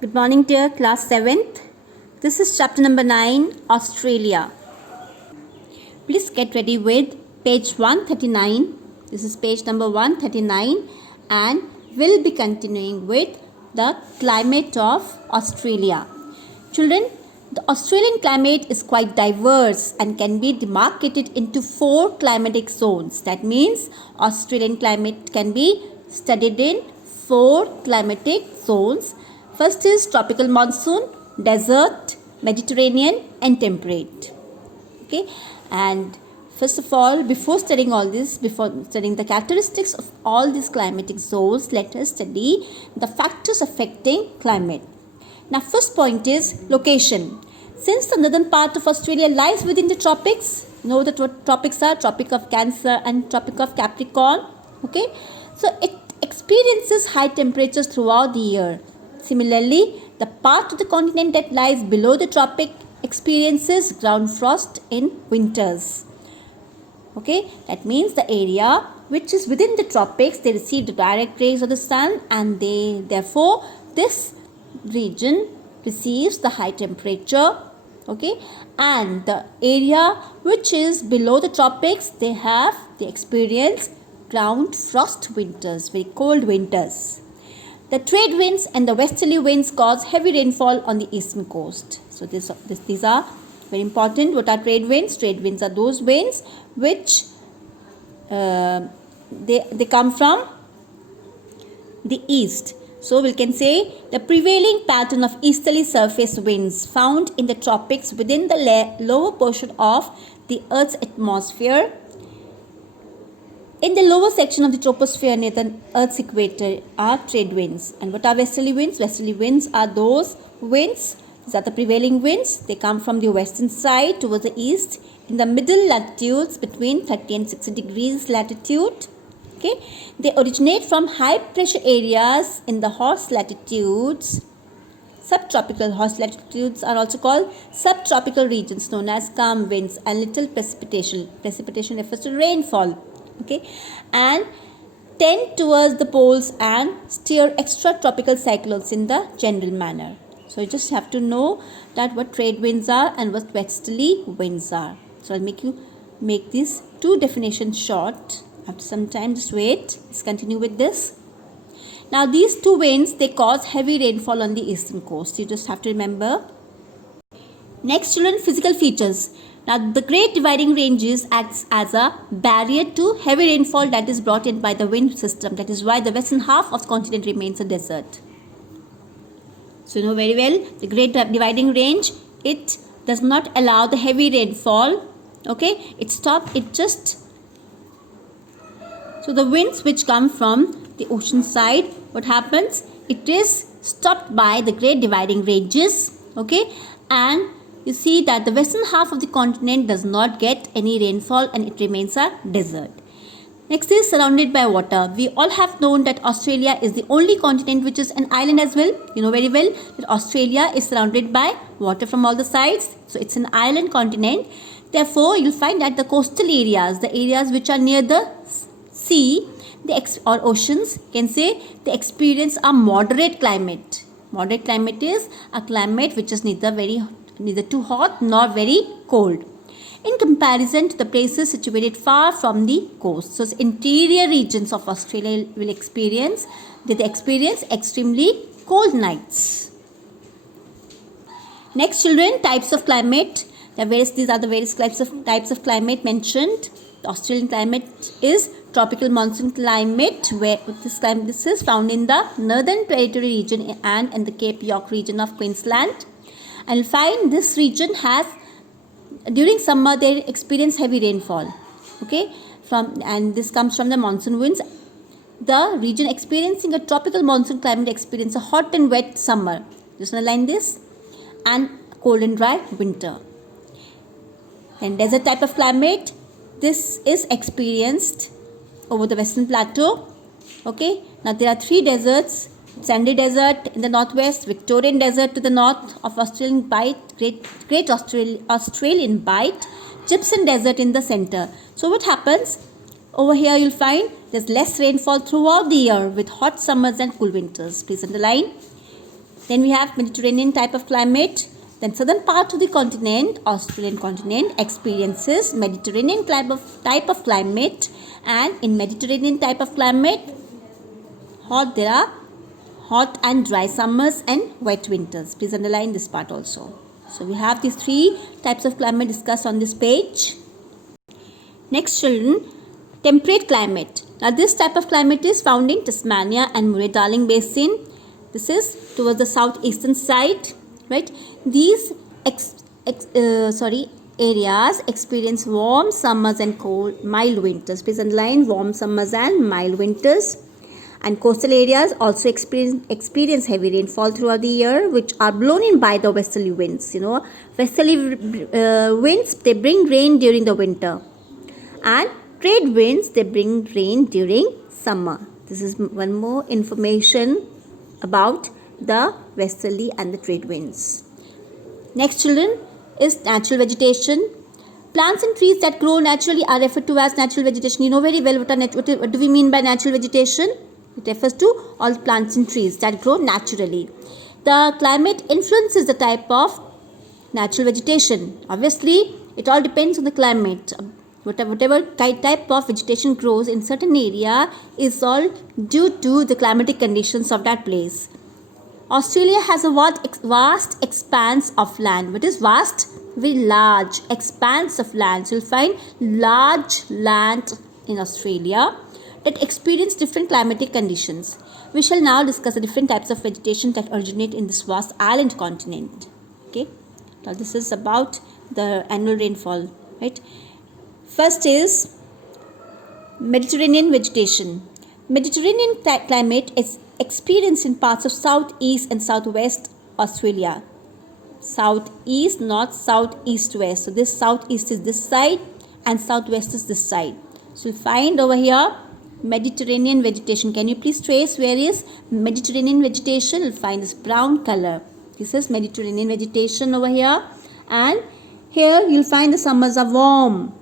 Good morning, dear class 7th. This is chapter number 9, Australia. Please get ready with page 139. This is page number 139 and we'll be continuing with the climate of Australia. Children, the Australian climate is quite diverse and can be demarcated into 4 climatic zones. That means Australian climate can be studied in 4 climatic zones. First is tropical monsoon, desert, Mediterranean and temperate. Okay, and first of all, before studying all this, before studying the characteristics of all these climatic zones, let us study the factors affecting climate. Now, first point is location. Since the northern part of Australia lies within the tropics, you know what tropics are? Tropic of Cancer and Tropic of Capricorn. Okay, so it experiences high temperatures throughout the year. Similarly, the part of the continent that lies below the tropic experiences ground frost in winters. Okay, that means the area which is within the tropics, they receive the direct rays of the sun and therefore this region receives the high temperature. Okay, and the area which is below the tropics, they experience ground frost winters, very cold winters. The trade winds and the westerly winds cause heavy rainfall on the eastern coast. So these are very important. What are trade winds? Trade winds are those winds which they come from the east. So we can say the prevailing pattern of easterly surface winds found in the tropics within the lower portion of the Earth's atmosphere. In the lower section of the troposphere near the Earth's equator are trade winds. And what are westerly winds? Westerly winds are those winds, these are the prevailing winds. They come from the western side towards the east in the middle latitudes between 30 and 60 degrees latitude. Okay, they originate from high pressure areas in the horse latitudes. Subtropical horse latitudes are also called subtropical regions known as calm winds and little precipitation. Precipitation refers to rainfall. Okay, and tend towards the poles and steer extratropical cyclones in the general manner. So you just have to know that what trade winds are and what westerly winds are. So I'll make these two definitions short. After some time, just wait. Let's continue with this. Now these two winds, they cause heavy rainfall on the eastern coast. You just have to remember. Next, children, physical features. Now, the Great Dividing Ranges acts as a barrier to heavy rainfall that is brought in by the wind system. That is why the western half of the continent remains a desert. So, you know very well, the Great Dividing Range, it does not allow the heavy rainfall. Okay, so the winds which come from the ocean side, what happens? It is stopped by the Great Dividing Ranges. Okay, and you see that the western half of the continent does not get any rainfall and it remains a desert. Next is surrounded by water. We all have known that Australia is the only continent which is an island as well. You know very well that Australia is surrounded by water from all the sides. So it's an island continent. Therefore, you'll find that the coastal areas, the areas which are near the sea or oceans, can say they experience a moderate climate. Moderate climate is a climate which is neither too hot nor very cold in comparison to the places situated far from the coast. So interior regions of Australia will experience extremely cold nights. Next, children, types of climate. These are the various types of climate mentioned. The Australian climate is tropical monsoon climate, where this is found in the Northern Territory region and in the Cape York region of Queensland. And you'll find this region has, during summer, they experience heavy rainfall. Okay, and this comes from the monsoon winds. The region experiencing a tropical monsoon climate experience a hot and wet summer. Just underline this, and cold and dry winter. Then desert type of climate. This is experienced over the western plateau. Okay, now there are 3 deserts. Sandy Desert in the northwest, Victorian Desert to the north of Australian Bight, Great Australian Bight, Gibson Desert in the center. So what happens? Over here you'll find there's less rainfall throughout the year with hot summers and cool winters. Please underline. Then we have Mediterranean type of climate. Then southern part of the continent, Australian continent, experiences Mediterranean type of climate. And in Mediterranean type of climate, there are hot and dry summers and wet winters. Please underline this part also. So we have these three types of climate discussed on this page. Next, children, temperate climate. Now this type of climate is found in Tasmania and Murray-Darling Basin. This is towards the southeastern side, right? These areas experience warm summers and mild winters. Please underline warm summers and mild winters. And coastal areas also experience heavy rainfall throughout the year, which are blown in by the westerly winds. Westerly winds, they bring rain during the winter, and trade winds, they bring rain during summer. This is one more information about the westerly and the trade winds. Next, children, is natural vegetation. Plants and trees that grow naturally are referred to as natural vegetation. You know very well what do we mean by natural vegetation? It refers to all plants and trees that grow naturally. The climate influences the type of natural vegetation. Obviously, it all depends on the climate. Whatever type of vegetation grows in certain area is all due to the climatic conditions of that place. Australia has a vast expanse of land. What is vast? Very large expanse of land. So you'll find large land in Australia that experience different climatic conditions. We shall now discuss the different types of vegetation that originate in this vast island continent. Okay, now this is about the annual rainfall, right? First is Mediterranean vegetation. Mediterranean climate is experienced in parts of southeast and southwest Australia. Southeast, north, south, east, west. So this southeast is this side and southwest is this side. So you'll find over here Mediterranean vegetation. Can you please trace where is Mediterranean vegetation? You'll find this brown color. This is Mediterranean vegetation over here. And here you'll find the summers are warm.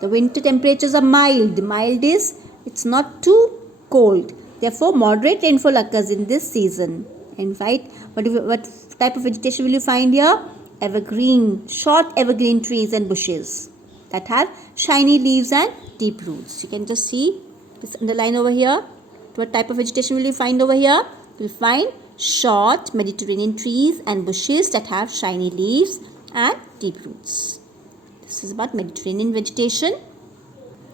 The winter temperatures are mild. Mild is, it's not too cold. Therefore, moderate rainfall occurs in this season. In fact, what type of vegetation will you find here? Evergreen, short evergreen trees and bushes that have shiny leaves and deep roots. You can just see this underline over here. What type of vegetation will you find over here? You will find short Mediterranean trees and bushes that have shiny leaves and deep roots. This is about Mediterranean vegetation.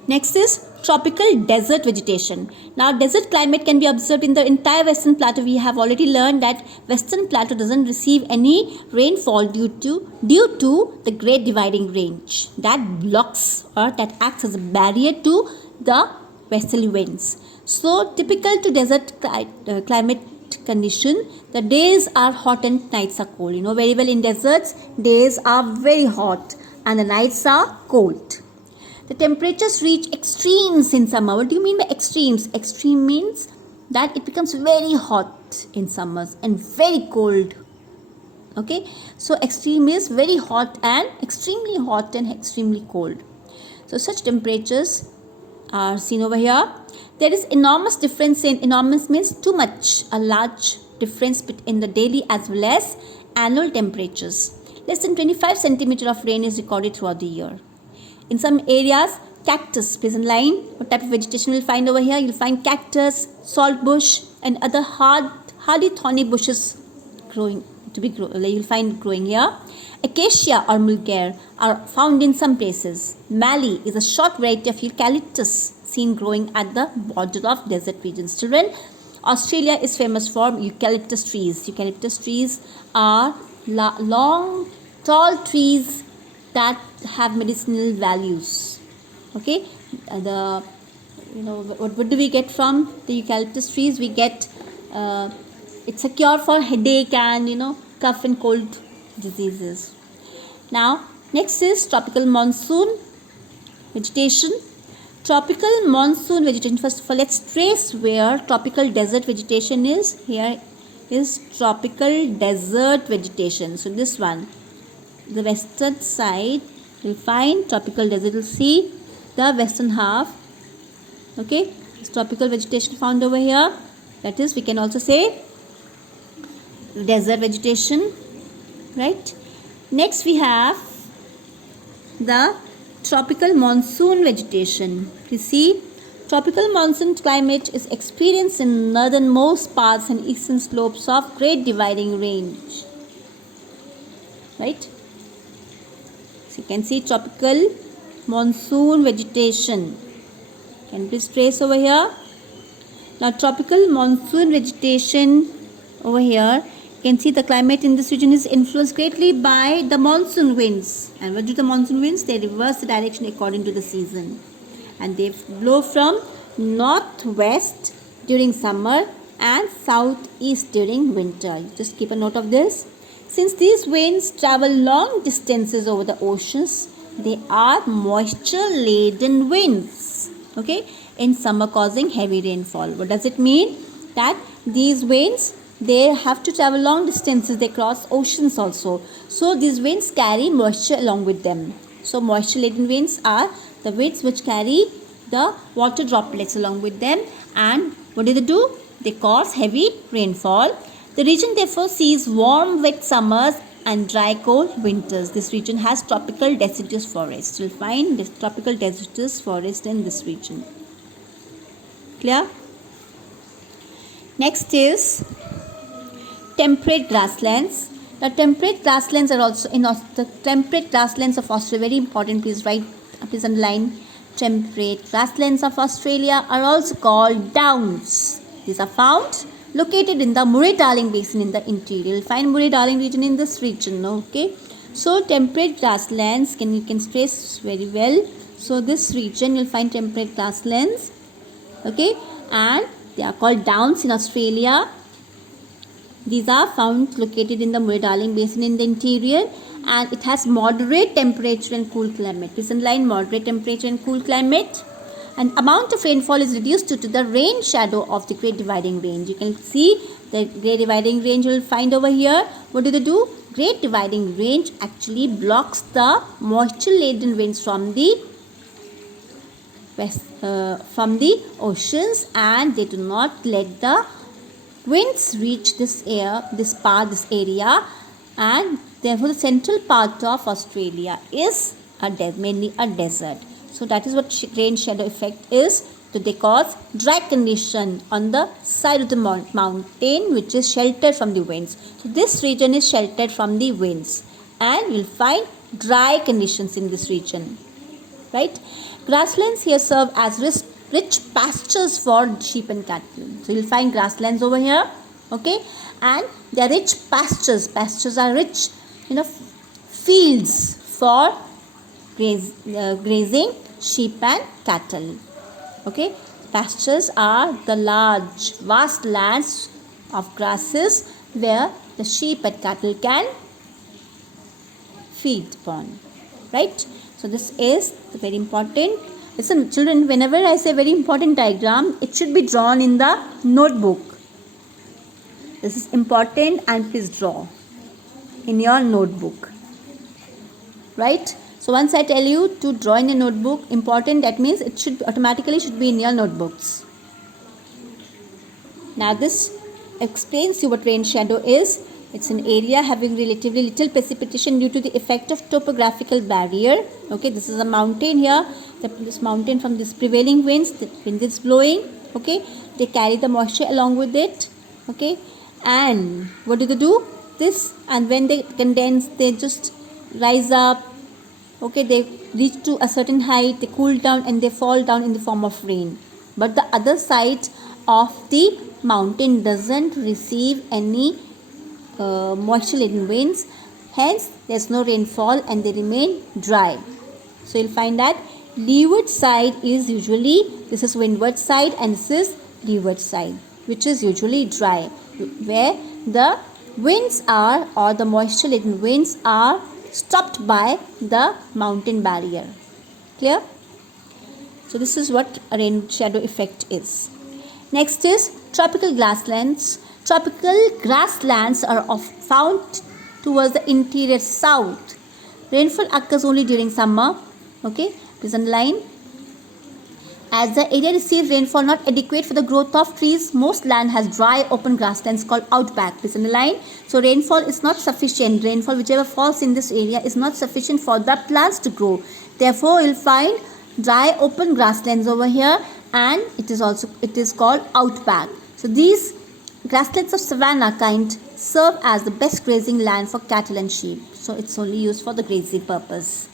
Next is tropical desert vegetation. Now, desert climate can be observed in the entire Western Plateau. We have already learned that Western Plateau doesn't receive any rainfall due to the Great Dividing Range that blocks or that acts as a barrier to the westerly winds. So, typical to desert climate condition, the days are hot and nights are cold. You know very well, in deserts, days are very hot and the nights are cold. The temperatures reach extremes in summer. What do you mean by extremes? Extreme means that it becomes very hot in summers and very cold. Okay, so extreme is very hot and extremely cold. So such temperatures are seen over here. There is enormous difference in, enormous means too much, a large difference in the daily as well as annual temperatures. Less than 25 centimeters of rain is recorded throughout the year. In some areas, cactus, please underline what type of vegetation you will find over here. You will find cactus, salt bush and other hardy thorny bushes you will find growing here. Acacia or mulgare are found in some places. Mallee is a short variety of eucalyptus seen growing at the border of desert regions. Children, Australia is famous for eucalyptus trees. Eucalyptus trees are long, tall trees that have medicinal values. Okay, what do we get from the eucalyptus trees? We get it's a cure for headache and cough and cold diseases. Now next is tropical monsoon vegetation. Tropical monsoon vegetation. First of all, let's trace where tropical desert vegetation is. Here is tropical desert vegetation. So this one, the western side, you'll find tropical desert. You'll see the western half. Okay, this tropical vegetation found over here. That is, we can also say desert vegetation, right? Next we have the tropical monsoon vegetation. You see, tropical monsoon climate is experienced in northernmost parts and eastern slopes of Great Dividing Range, right? So you can see tropical monsoon vegetation. Can you please trace over here? Now tropical monsoon vegetation over here, you can see the climate in this region is influenced greatly by the monsoon winds. And what do the monsoon winds? They reverse the direction according to the season. And they blow from northwest during summer and southeast during winter. Just keep a note of this. Since these winds travel long distances over the oceans, they are moisture laden winds, okay, in summer causing heavy rainfall. What does it mean? That these winds, they have to travel long distances, they cross oceans also, so these winds carry moisture along with them. So moisture laden winds are the winds which carry the water droplets along with them, and what do? They cause heavy rainfall. The region therefore sees warm wet summers and dry cold winters. This region has tropical deciduous forests. You'll find this tropical deciduous forest in this region. Clear? Next is temperate grasslands. The temperate grasslands are also the temperate grasslands of Australia. Very important. Please underline. Temperate grasslands of Australia are also called downs. These are found located in the Murray-Darling Basin in the interior. You'll find Murray-Darling region in this region. Okay. So temperate grasslands you can trace very well. So this region you'll find temperate grasslands. Okay, and they are called downs in Australia. These are found located in the Murray-Darling Basin in the interior, and it has moderate temperature and cool climate. Please underline moderate temperature and cool climate. And amount of rainfall is reduced due to the rain shadow of the Great Dividing Range. You can see the Great Dividing Range you will find over here. What do? Great Dividing Range actually blocks the moisture laden winds from the oceans, and they do not let the winds reach this area, and therefore the central part of Australia is mainly a desert. So that is what rain shadow effect is. So they cause dry condition on the side of the mountain which is sheltered from the winds. So this region is sheltered from the winds, and you will find dry conditions in this region, right? Grasslands here serve as rich pastures for sheep and cattle. So you'll find grasslands over here, okay, and they are rich pastures. Pastures are rich, fields for grazing sheep and cattle. Okay, pastures are the large, vast lands of grasses where the sheep and cattle can feed upon, right? So this is very important. Listen children, whenever I say very important diagram, it should be drawn in the notebook. This is important, and please draw in your notebook, right? So once I tell you to draw in a notebook, important, that means it should automatically be in your notebooks. Now this explains you what rain shadow is. It's an area having relatively little precipitation due to the effect of topographical barrier. Okay, this is a mountain here. This mountain, from this prevailing winds, the wind is blowing. Okay, they carry the moisture along with it. Okay, and what do? This, and when they condense, they just rise up. Okay, they reach to a certain height, they cool down, and they fall down in the form of rain. But the other side of the mountain doesn't receive any moisture laden winds, hence there's no rainfall and they remain dry. So you'll find that leeward side is usually, this is windward side, and this is leeward side, which is usually dry, where the winds are, or the moisture laden winds are stopped by the mountain barrier. Clear? So this is what a rain shadow effect is. Next is tropical grasslands. Tropical grasslands are found towards the interior south. Rainfall occurs only during summer. Okay, please underline. As the area receives rainfall not adequate for the growth of trees, most land has dry open grasslands called outback. Please underline. So rainfall is not sufficient. Rainfall whichever falls in this area is not sufficient for the plants to grow. Therefore, you'll find dry open grasslands over here, and it is called outback. So these grasslands of savanna kind serve as the best grazing land for cattle and sheep. So it's only used for the grazing purpose.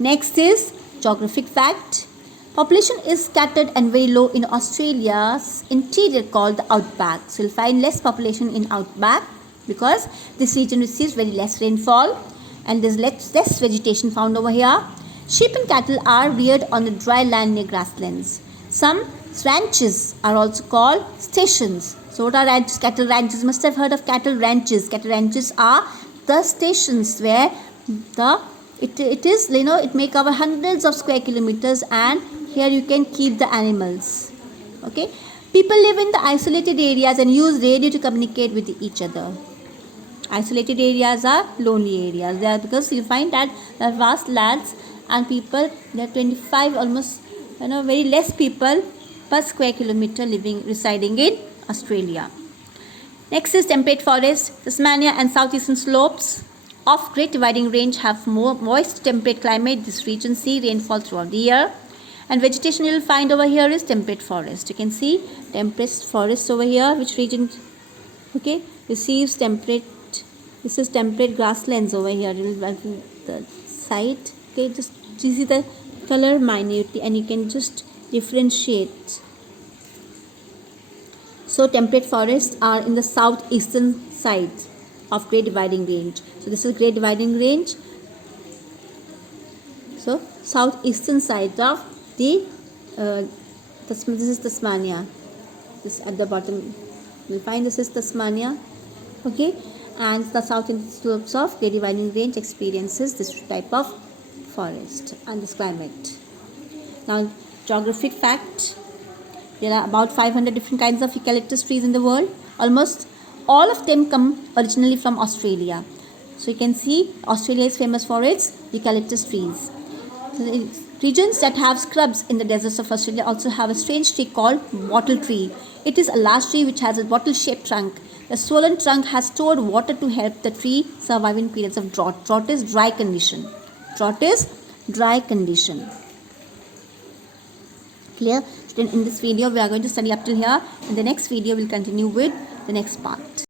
Next is geographic fact. Population is scattered and very low in Australia's interior called the outback. So you'll find less population in outback because this region receives very less rainfall and there's less vegetation found over here. Sheep and cattle are reared on the dry land near grasslands. Some ranches are also called stations. So what are ranches? Cattle ranches. You must have heard of cattle ranches. Cattle ranches are the stations where it may cover hundreds of square kilometers, and here you can keep the animals. Okay, people live in the isolated areas and use radio to communicate with each other. Isolated areas are lonely areas. They are because you find that there are vast lands and people, there are 25 almost very less people per square kilometer residing in Australia. Next is temperate forest. Tasmania and southeastern slopes of Great Dividing Range have more moist temperate climate. This region see rainfall throughout the year. And vegetation you will find over here is temperate forest. You can see temperate forest over here. Which region? Okay, receives temperate. This is temperate grasslands over here. You will the site. Okay, just you see the color minutely, and you can just differentiate. So temperate forests are in the southeastern side of Great Dividing Range. So this is Great Dividing Range. So southeastern side of this is Tasmania. This at the bottom you'll find this is Tasmania. Okay, and the southern slopes of Great Dividing Range experiences this type of forest and this climate. Now, geographic fact. There are about 500 different kinds of eucalyptus trees in the world. Almost all of them come originally from Australia. So you can see Australia is famous for its eucalyptus trees. So the regions that have scrubs in the deserts of Australia also have a strange tree called wattle tree. It is a large tree which has a bottle-shaped trunk. The swollen trunk has stored water to help the tree survive in periods of drought. Drought is dry condition. Drought is dry condition. Clear? Then in this video we are going to study up till here. In the next video we'll continue with the next part.